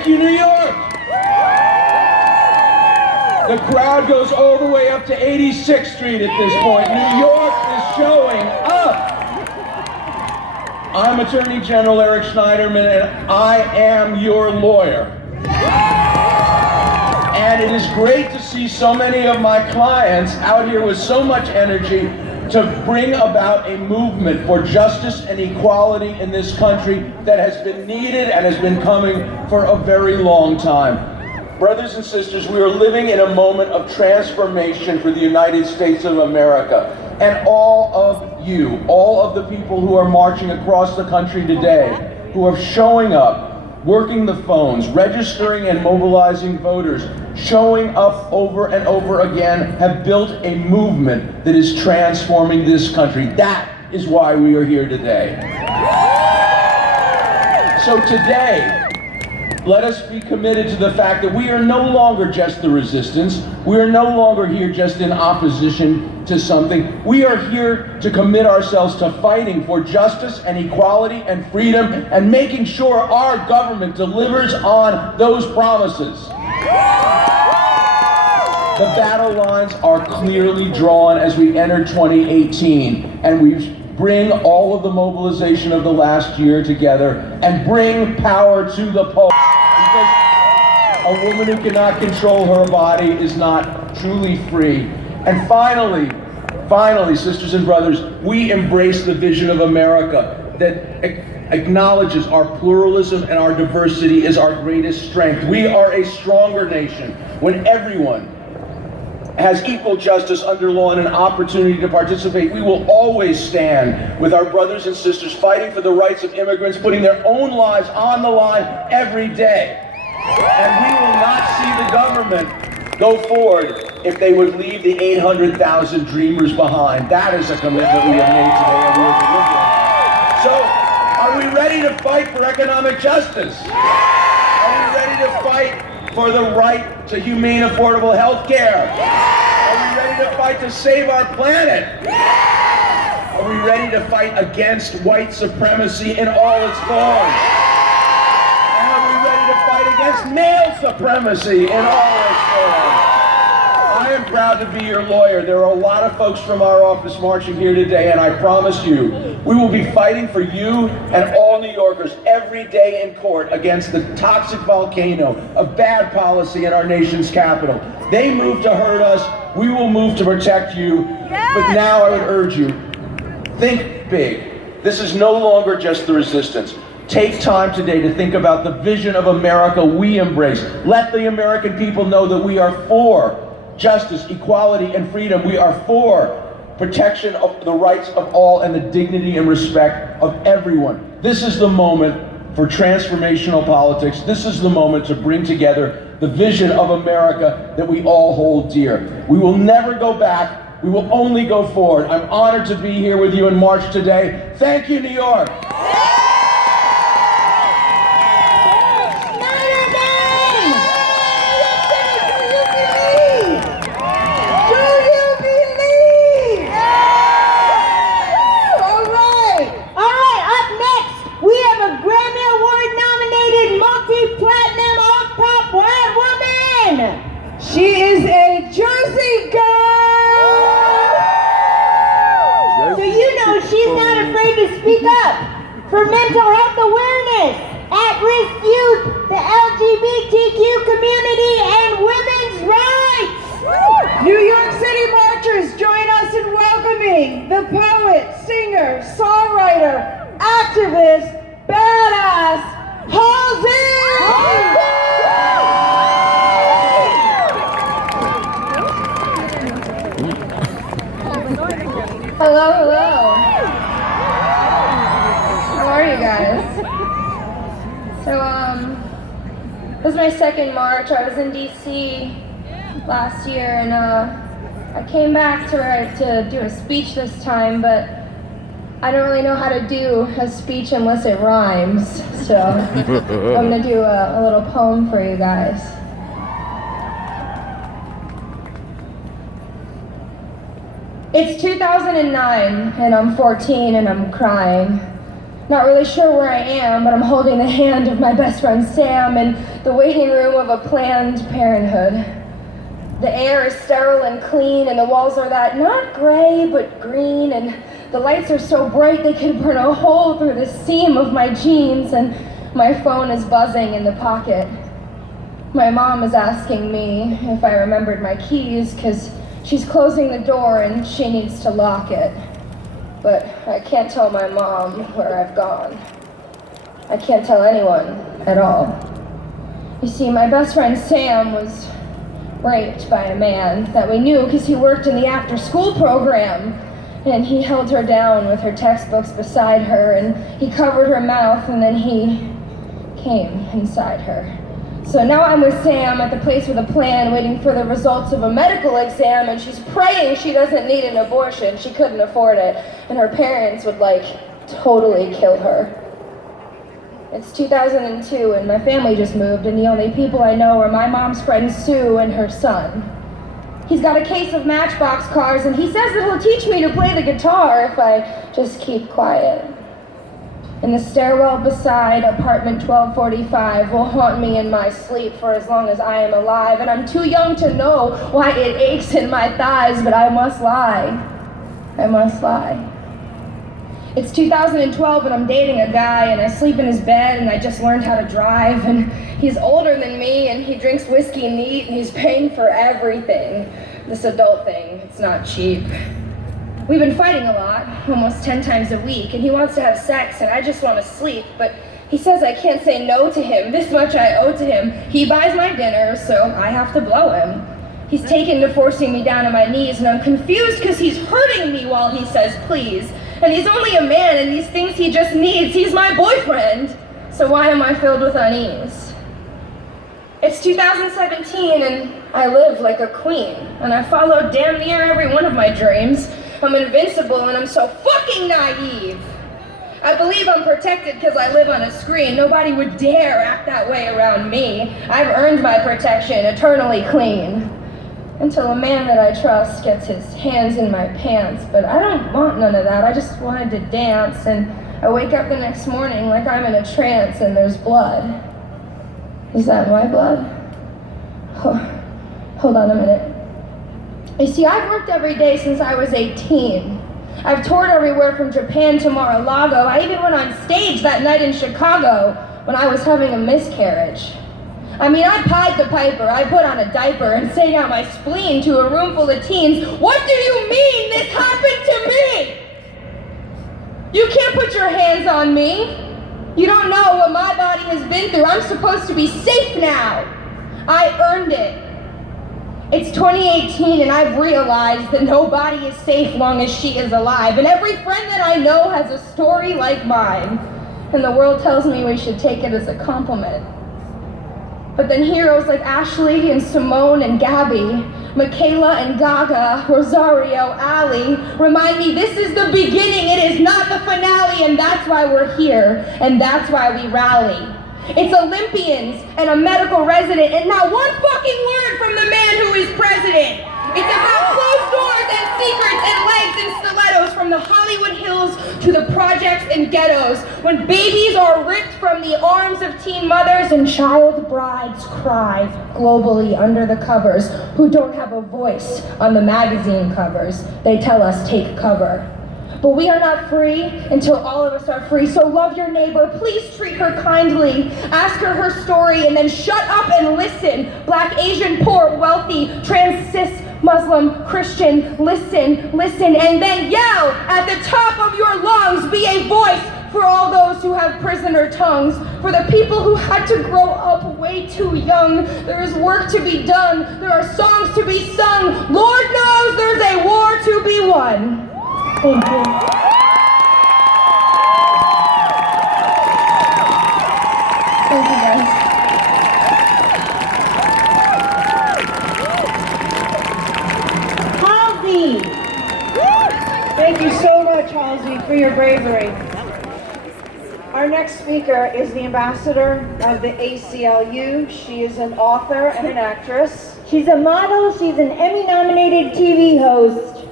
Thank you, New York! The crowd goes all the way up to 86th Street at this point. New York is showing up! I'm Attorney General Eric Schneiderman, and I am your lawyer. And it is great to see so many of my clients out here with so much energy to bring about a movement for justice and equality in this country that has been needed and has been coming for a very long time. Brothers and sisters, we are living in a moment of transformation for the United States of America. And all of you, all of the people who are marching across the country today, who are showing up, working the phones, registering and mobilizing voters, showing up over and over again, have built a movement that is transforming this country. That is why we are here today. So today, let us be committed to the fact that we are no longer just the resistance. We are no longer here just in opposition to something. We are here to commit ourselves to fighting for justice and equality and freedom and making sure our government delivers on those promises. The battle lines are clearly drawn as we enter 2018, and we bring all of the mobilization of the last year together and bring power to the polls. Because a woman who cannot control her body is not truly free. And finally, sisters and brothers, we embrace the vision of America that acknowledges our pluralism and our diversity is our greatest strength. We are a stronger nation when everyone has equal justice under law and an opportunity to participate. We will always stand with our brothers and sisters fighting for the rights of immigrants, putting their own lives on the line every day. And we will not see the government go forward if they would leave the 800,000 dreamers behind. That is a commitment we have made today, and we are delivering. So, are we ready to fight for economic justice? Are we ready to fight for the right to humane, affordable health care? Are we ready to fight to save our planet? Are we ready to fight against white supremacy in all its forms? And are we ready to fight against male supremacy in all its forms? I am proud to be your lawyer. There are a lot of folks from our office marching here today, and I promise you, we will be fighting for you and all New Yorkers every day in court against the toxic volcano of bad policy in our nation's capital. They move to hurt us, we will move to protect you. Yes. But now I would urge you, think big. This is no longer just the resistance. Take time today to think about the vision of America we embrace. Let the American people know that we are for justice, equality, and freedom. We are for protection of the rights of all and the dignity and respect of everyone. This is the moment for transformational politics. This is the moment to bring together the vision of America that we all hold dear. We will never go back. We will only go forward. I'm honored to be here with you in March today. Thank you, New York. She is a Jersey girl! So you know she's not afraid to speak up for mental health awareness, at-risk youth, the LGBTQ community, and women's rights! New York City marchers, join us in welcoming the poet, singer, songwriter, activist, badass, Halsey! Hello, hello. How are you guys? So, this is my second march. I was in DC last year, and I came back to do a speech this time, but I don't really know how to do a speech unless it rhymes. So, I'm gonna do a little poem for you guys. It's 2009, and I'm 14, and I'm crying. Not really sure where I am, but I'm holding the hand of my best friend Sam in the waiting room of a Planned Parenthood. The air is sterile and clean, and the walls are that not gray, but green, and the lights are so bright they could burn a hole through the seam of my jeans, and my phone is buzzing in the pocket. My mom is asking me if I remembered my keys, because she's closing the door and she needs to lock it. But I can't tell my mom where I've gone. I can't tell anyone at all. You see, my best friend Sam was raped by a man that we knew because he worked in the after-school program. And he held her down with her textbooks beside her, and he covered her mouth, and then he came inside her. So now I'm with Sam at the place with a plan, waiting for the results of a medical exam, and she's praying she doesn't need an abortion. She couldn't afford it, and her parents would, totally kill her. It's 2002, and my family just moved, and the only people I know are my mom's friend Sue and her son. He's got a case of Matchbox cars, and he says that he'll teach me to play the guitar if I just keep quiet. And the stairwell beside apartment 1245 will haunt me in my sleep for as long as I am alive, and I'm too young to know why it aches in my thighs, but I must lie. I must lie. It's 2012 and I'm dating a guy, and I sleep in his bed, and I just learned how to drive, and he's older than me, and he drinks whiskey neat, and he's paying for everything. This adult thing, it's not cheap. We've been fighting a lot, almost 10 times a week, and he wants to have sex, and I just want to sleep, but he says I can't say no to him. This much I owe to him. He buys my dinner, so I have to blow him. He's taken to forcing me down on my knees, and I'm confused because he's hurting me while he says please. And he's only a man, and these things he just needs. He's my boyfriend. So why am I filled with unease? It's 2017, and I live like a queen, and I follow damn near every one of my dreams. I'm invincible, and I'm so fucking naive. I believe I'm protected because I live on a screen. Nobody would dare act that way around me. I've earned my protection, eternally clean. Until a man that I trust gets his hands in my pants. But I don't want none of that. I just wanted to dance, and I wake up the next morning like I'm in a trance and there's blood. Is that my blood? Oh, hold on a minute. You see, I've worked every day since I was 18. I've toured everywhere from Japan to Mar-a-Lago. I even went on stage that night in Chicago when I was having a miscarriage. I mean, I pied the piper, I put on a diaper and sang out my spleen to a room full of teens. What do you mean this happened to me? You can't put your hands on me. You don't know what my body has been through. I'm supposed to be safe now. I earned it. It's 2018 and I've realized that nobody is safe long as she is alive. And every friend that I know has a story like mine. And the world tells me we should take it as a compliment. But then heroes like Ashley and Simone and Gabby, Michaela and Gaga, Rosario, Ali, remind me this is the beginning, it is not the finale, and that's why we're here, and that's why we rally. It's Olympians and a medical resident, and not one fucking word from the man who is president. It's about closed doors and secrets and legs and stilettos from the Hollywood Hills to the projects and ghettos, when babies are ripped from the arms of teen mothers and child brides cry globally under the covers, who don't have a voice on the magazine covers. They tell us take cover. But we are not free until all of us are free. So love your neighbor, please treat her kindly. Ask her her story and then shut up and listen. Black, Asian, poor, wealthy, trans, cis, Muslim, Christian, listen, listen, and then yell at the top of your lungs. Be a voice for all those who have prisoner tongues, for the people who had to grow up way too young. There is work to be done. There are songs to be sung. Lord knows there's a war to be won. Thank you. Thank you, guys. Halsey! Thank you so much, Halsey, for your bravery. Our next speaker is the ambassador of the ACLU. She is an author and an actress. She's a model, she's an Emmy-nominated TV host.